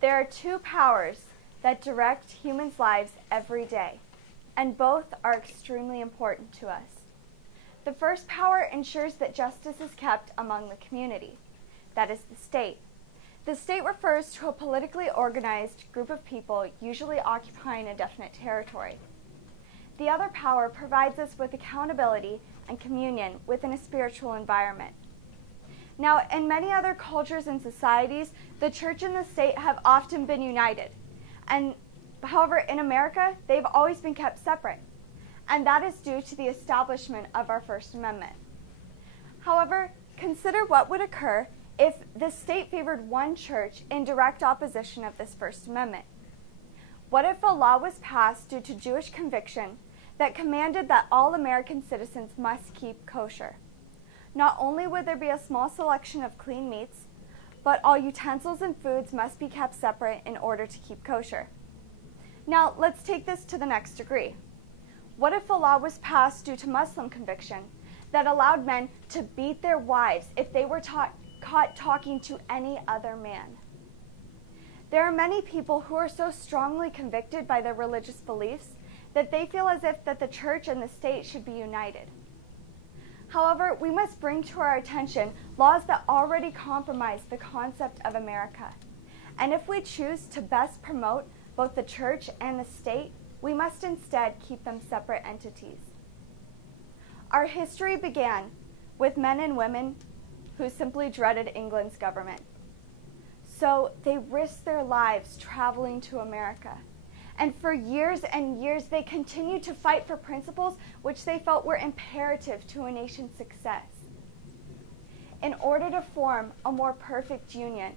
There are two powers that direct humans' lives every day, and both are extremely important to us. The first power ensures that justice is kept among the community. That is the state. The state refers to a politically organized group of people usually occupying a definite territory. The other power provides us with accountability and communion within a spiritual environment. Now, in many other cultures and societies, the church and the state have often been united. However, in America, they've always been kept separate. And that is due to the establishment of our First Amendment. However, consider what would occur if the state favored one church in direct opposition of this First Amendment. What if a law was passed due to Jewish conviction that commanded that all American citizens must keep kosher? Not only would there be a small selection of clean meats, but all utensils and foods must be kept separate in order to keep kosher. Now, let's take this to the next degree. What if a law was passed due to Muslim conviction that allowed men to beat their wives if they were caught talking to any other man? There are many people who are so strongly convicted by their religious beliefs that they feel as if that the church and the state should be united. However, we must bring to our attention laws that already compromise the concept of America. And if we choose to best promote both the church and the state, we must instead keep them separate entities. Our history began with men and women who simply dreaded England's government. So they risked their lives traveling to America. And for years and years, they continued to fight for principles which they felt were imperative to a nation's success. In order to form a more perfect union,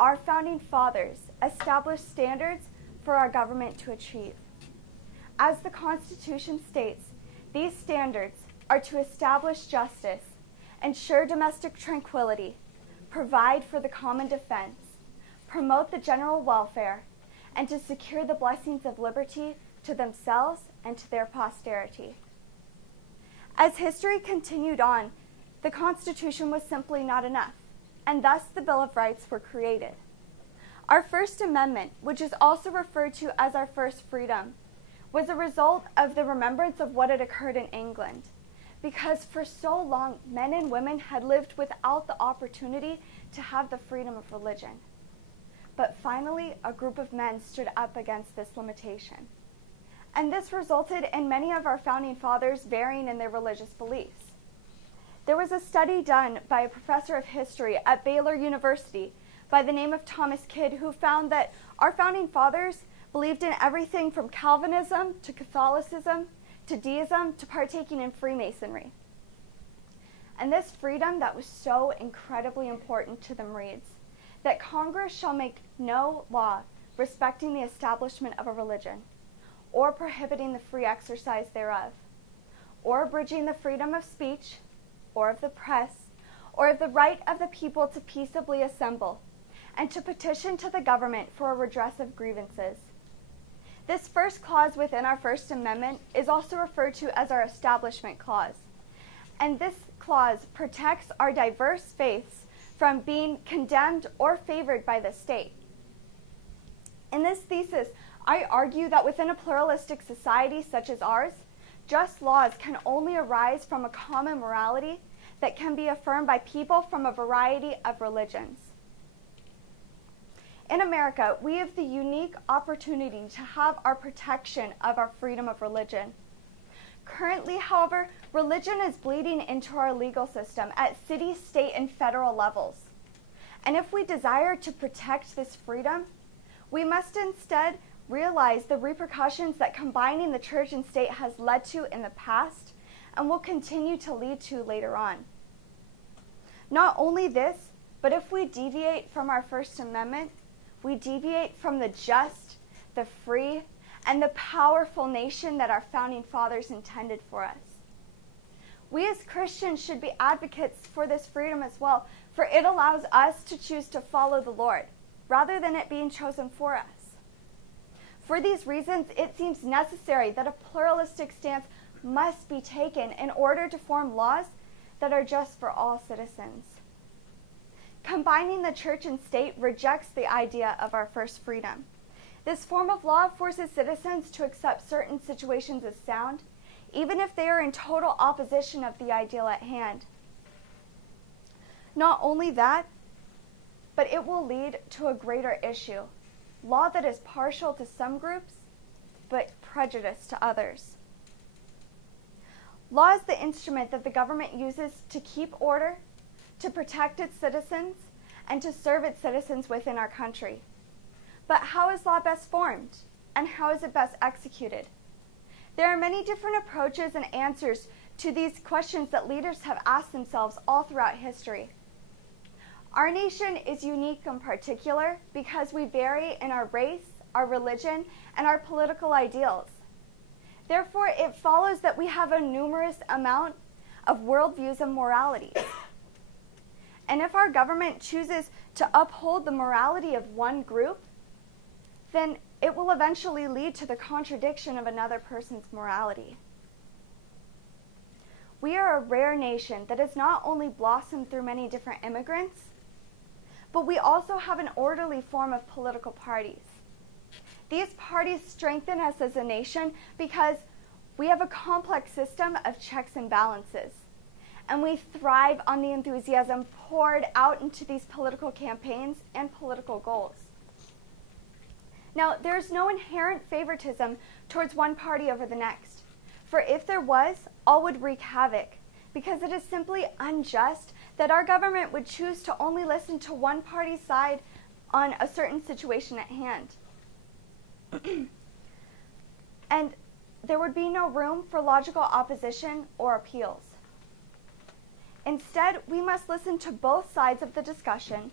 our founding fathers established standards for our government to achieve. As the Constitution states, these standards are to establish justice, ensure domestic tranquility, provide for the common defense, promote the general welfare, and to secure the blessings of liberty to themselves and to their posterity. As history continued on, the Constitution was simply not enough, and thus the Bill of Rights were created. Our First Amendment, which is also referred to as our first freedom, was a result of the remembrance of what had occurred in England, because for so long men and women had lived without the opportunity to have the freedom of religion. But finally, a group of men stood up against this limitation. And this resulted in many of our founding fathers varying in their religious beliefs. There was a study done by a professor of history at Baylor University by the name of Thomas Kidd, who found that our founding fathers believed in everything from Calvinism to Catholicism to deism to partaking in Freemasonry. And this freedom that was so incredibly important to them reads, that Congress shall make no law respecting the establishment of a religion, or prohibiting the free exercise thereof, or abridging the freedom of speech, or of the press, or of the right of the people to peaceably assemble, and to petition to the government for a redress of grievances. This first clause within our First Amendment is also referred to as our Establishment Clause, and this clause protects our diverse faiths from being condemned or favored by the state. In this thesis, I argue that within a pluralistic society such as ours, just laws can only arise from a common morality that can be affirmed by people from a variety of religions. In America, we have the unique opportunity to have our protection of our freedom of religion. Currently, however, religion is bleeding into our legal system at city, state, and federal levels. And if we desire to protect this freedom, we must instead realize the repercussions that combining the church and state has led to in the past and will continue to lead to later on. Not only this, but if we deviate from our First Amendment, we deviate from the just, the free, and the powerful nation that our founding fathers intended for us. We as Christians should be advocates for this freedom as well, for it allows us to choose to follow the Lord, rather than it being chosen for us. For these reasons, it seems necessary that a pluralistic stance must be taken in order to form laws that are just for all citizens. Combining the church and state rejects the idea of our first freedom. This form of law forces citizens to accept certain situations as sound, even if they are in total opposition of the ideal at hand. Not only that, but it will lead to a greater issue, law that is partial to some groups, but prejudiced to others. Law is the instrument that the government uses to keep order, to protect its citizens, and to serve its citizens within our country. But how is law best formed, and how is it best executed? There are many different approaches and answers to these questions that leaders have asked themselves all throughout history. Our nation is unique in particular because we vary in our race, our religion, and our political ideals. Therefore, it follows that we have a numerous amount of worldviews and moralities. And if our government chooses to uphold the morality of one group, then it will eventually lead to the contradiction of another person's morality. We are a rare nation that has not only blossomed through many different immigrants, but we also have an orderly form of political parties. These parties strengthen us as a nation because we have a complex system of checks and balances, and we thrive on the enthusiasm poured out into these political campaigns and political goals. Now, there is no inherent favoritism towards one party over the next, for if there was, all would wreak havoc, because it is simply unjust that our government would choose to only listen to one party's side on a certain situation at hand. And there would be no room for logical opposition or appeals. Instead, we must listen to both sides of the discussion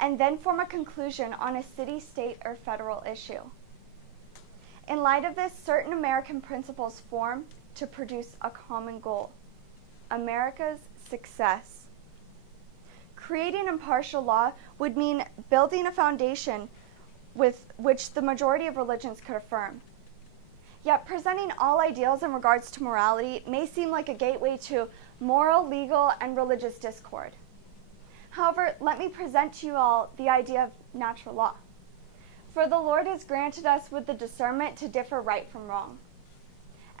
and then form a conclusion on a city, state, or federal issue. In light of this, certain American principles form to produce a common goal: America's success. Creating impartial law would mean building a foundation with which the majority of religions could affirm. Yet presenting all ideals in regards to morality may seem like a gateway to moral, legal, and religious discord. However, let me present to you all the idea of natural law. For the Lord has granted us with the discernment to differ right from wrong.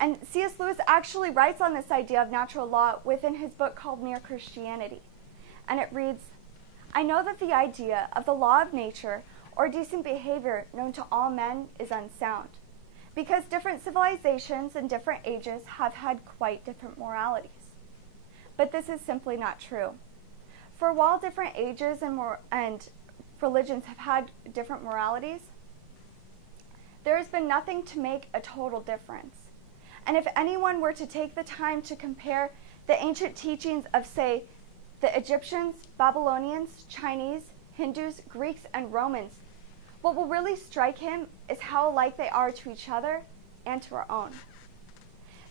And C.S. Lewis actually writes on this idea of natural law within his book called Mere Christianity. And it reads, "I know that the idea of the law of nature or decent behavior known to all men is unsound, because different civilizations in different ages have had quite different moralities. But this is simply not true. For while different ages and religions have had different moralities, there has been nothing to make a total difference. And if anyone were to take the time to compare the ancient teachings of, say, the Egyptians, Babylonians, Chinese, Hindus, Greeks, and Romans, what will really strike him is how alike they are to each other and to our own.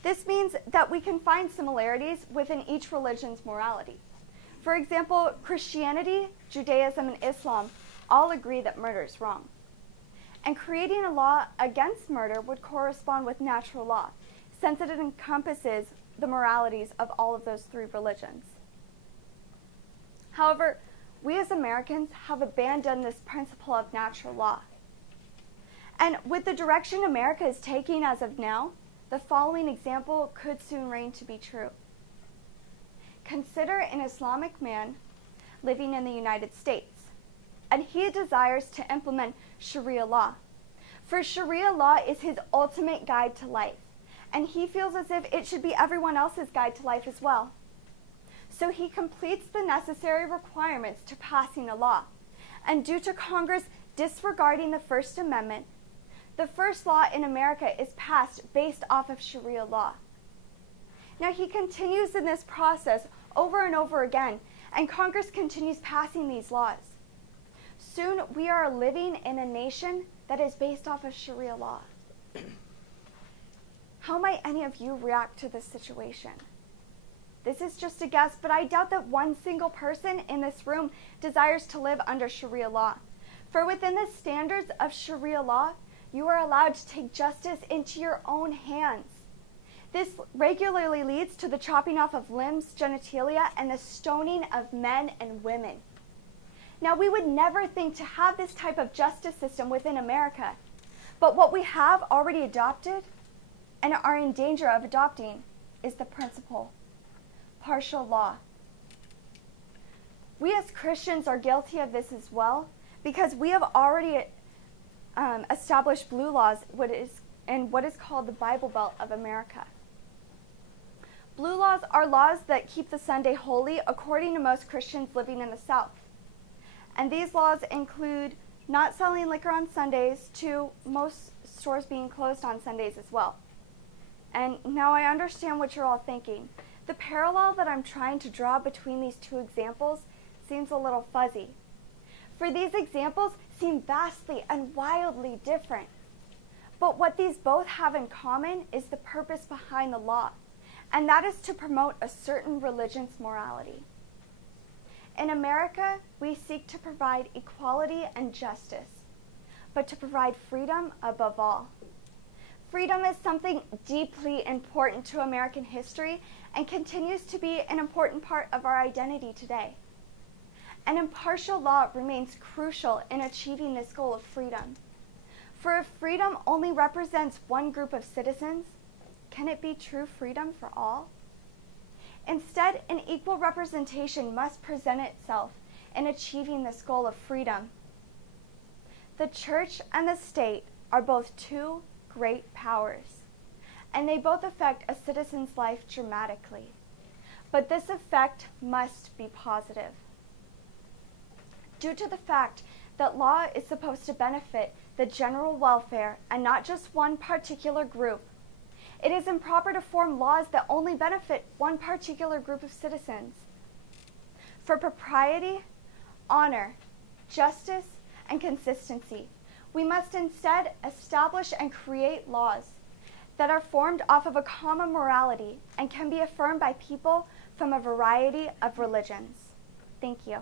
This means that we can find similarities within each religion's morality. For example, Christianity, Judaism, and Islam all agree that murder is wrong. And creating a law against murder would correspond with natural law, since it encompasses the moralities of all of those three religions. However, we as Americans have abandoned this principle of natural law. And with the direction America is taking as of now, the following example could soon reign to be true. Consider an Islamic man living in the United States, and he desires to implement Sharia law. For Sharia law is his ultimate guide to life, and he feels as if it should be everyone else's guide to life as well. So he completes the necessary requirements to passing a law, and due to Congress disregarding the First Amendment, the first law in America is passed based off of Sharia law. Now he continues in this process over and over again, and Congress continues passing these laws. Soon we are living in a nation that is based off of Sharia law. How might any of you react to this situation? This is just a guess, but I doubt that one single person in this room desires to live under Sharia law. For within the standards of Sharia law, you are allowed to take justice into your own hands. This regularly leads to the chopping off of limbs, genitalia, and the stoning of men and women. Now, we would never think to have this type of justice system within America, but what we have already adopted and are in danger of adopting is the principle, partial law. We as Christians are guilty of this as well, because we have already established blue laws in what is called the Bible Belt of America. Blue laws are laws that keep the Sunday holy according to most Christians living in the South. And these laws include not selling liquor on Sundays to most stores being closed on Sundays as well. And now I understand what you're all thinking. The parallel that I'm trying to draw between these two examples seems a little fuzzy. For these examples seem vastly and wildly different. But what these both have in common is the purpose behind the law, and that is to promote a certain religion's morality. In America, we seek to provide equality and justice, but to provide freedom above all. Freedom is something deeply important to American history and continues to be an important part of our identity today. An impartial law remains crucial in achieving this goal of freedom. For if freedom only represents one group of citizens, can it be true freedom for all? Instead, an equal representation must present itself in achieving this goal of freedom. The church and the state are both two great powers, and they both affect a citizen's life dramatically. But this effect must be positive. Due to the fact that law is supposed to benefit the general welfare and not just one particular group, it is improper to form laws that only benefit one particular group of citizens. For propriety, honor, justice, and consistency, we must instead establish and create laws that are formed off of a common morality and can be affirmed by people from a variety of religions. Thank you.